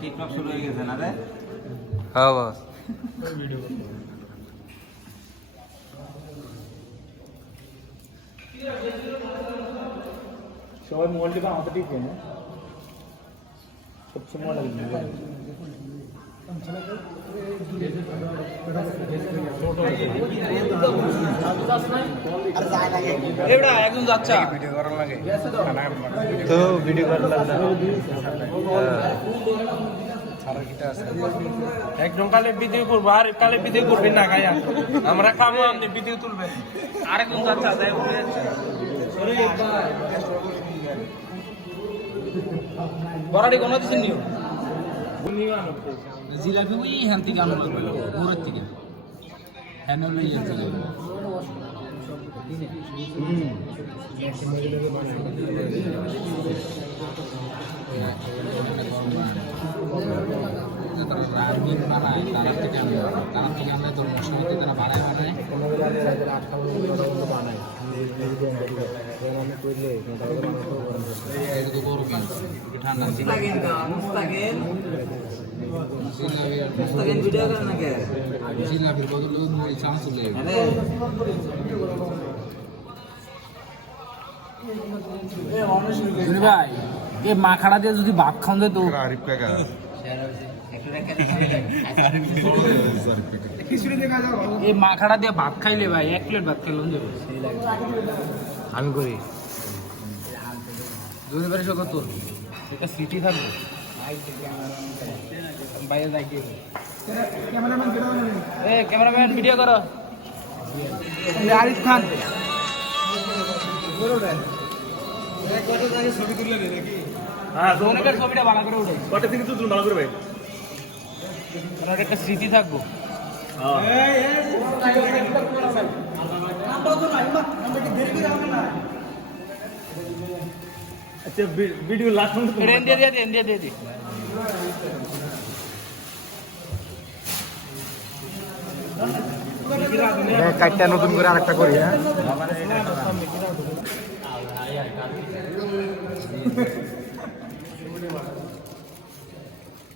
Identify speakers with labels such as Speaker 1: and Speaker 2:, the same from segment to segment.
Speaker 1: TikTok শুরু হয়ে গেছে না রে
Speaker 2: হ্যাঁ বস
Speaker 3: সবাই মোবাইলটি বা আমাদের ঠিক না সবসময় মোবাইল লাগবে
Speaker 1: এবড়া একজন যাচ্ছে
Speaker 2: তো ভিডিও
Speaker 3: একদম কালে ভিডিও করব আর কালে ভিডিও করবেন না গায়া। আমরা খাব আপনি ভিডিও তুলবেন।
Speaker 1: আরেকজন যাচ্ছে উঠে যাচ্ছে। বড়াটি কোনো দিছেন নিও জিলাপি ওই হ্যান থেকে। হেনলে যেতে যাব Thank you. লাগবে দূরের থেকে হ্যান হলো ইয়ে থেকে ভাই এ মাখাড়া দিয়ে যদি ভাত খাওয়া যায় তো এই মাখাড়া দিয়ে ভাত খাইলে ভাই এক প্লেট ভাত খাইলে যাবে।
Speaker 2: আমি করি।
Speaker 1: দুই বারে তোর। এটা সিটি থাকবে। বাইরে যাই এ ক্যামেরাম্যান ভিডিও করো। আরিফ খান।
Speaker 3: হ্যাঁ
Speaker 1: অনেকের ছবিটা ভালো করে উঠে।
Speaker 3: কটা থেকে তুলুন ভালো করে ভাই
Speaker 1: মানে ওটা একটা স্মৃতি থাকব।
Speaker 3: আচ্ছা ভিডিও লাস্ট
Speaker 1: দিয়ে দিয়ে
Speaker 2: কাটটা নতুন করে আরেকটা করি হ্যাঁ?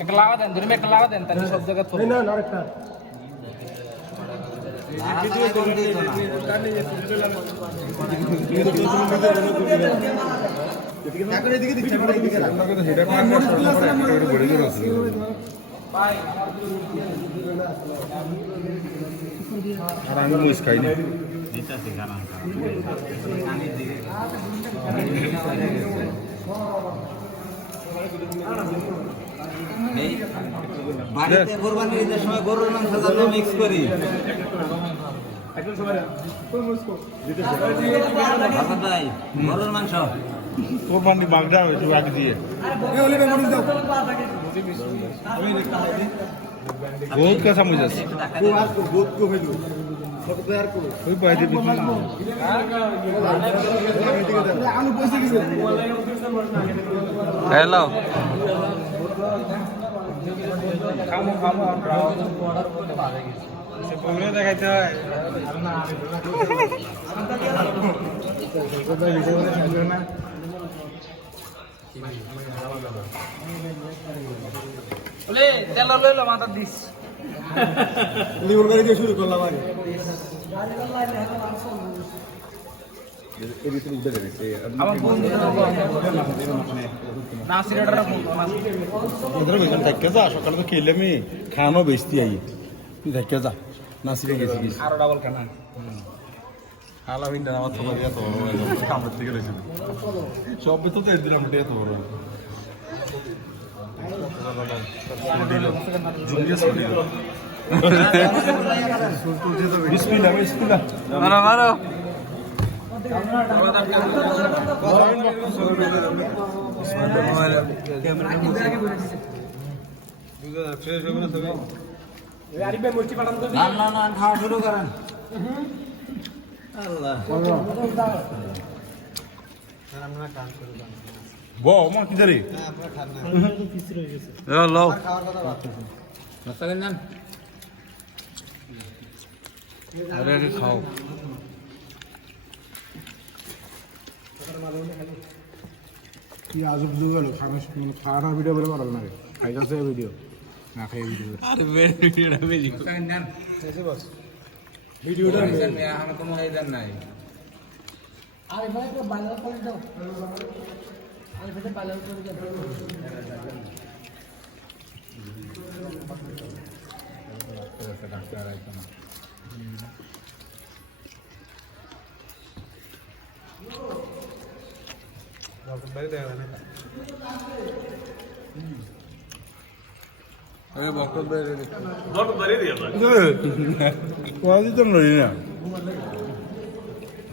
Speaker 1: একটা লাভা দেন ধরে একটা লাভা দেন তাহলে সব জায়গা তো
Speaker 4: আর আমি মুস খাইনি।
Speaker 5: বাড়িতে কোরবানির ঈদের সময় গরুর মাংস যাতে মিক্স করি। গরুর মাংস।
Speaker 4: কোরবানি বাগদা হয়েছে আগে দিয়ে। বহুত মুজ আছে। ওই পাইতে বিক্রি
Speaker 2: হ্যালো
Speaker 4: দেখাইতে হয়
Speaker 1: তেল লইলো মাথা দিস আমার বন্ধু না সিলেটার ফোন
Speaker 4: ওদের বেতন থাকে যা সকালে তো খেলে আমি খানো বেচতি আই। তুই যা নাসিরে গেছি গেছি।
Speaker 1: আরও ডাবল খানা।
Speaker 4: হালা ভিন্ডা আমার তোমার এত বড় কামের থেকে রয়েছে সব তো তো এদিন আমরা এত বড়। জুলিয়া সরিল বিসমিল্লাহ বিসমিল্লাহ
Speaker 2: মারো মারো
Speaker 5: না না না খাওয়া শুরু করেন আল্লাহ
Speaker 4: বো মা কি দাঁড়ি লাও আরে আগে খাও।
Speaker 6: কি আজব যুগ গেল খানা খাওয়া ভিডিও বলে পারল না খাইতেছে ভিডিও না খাই ভিডিও
Speaker 1: আরে বের ভিডিওটা বেজি
Speaker 6: ভিডিওটা
Speaker 5: এখন কোনো হাইদার নাই
Speaker 4: কোয়াদি তো নই না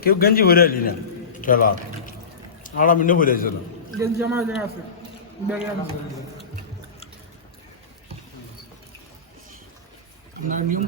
Speaker 4: কেউ গঞ্জি ভরে আলি না খেলা আড়া মিনে ভরে আছে না
Speaker 6: গেঞ্জি আমার জায়গা আছে ব্যাগে আছে না নিয়ম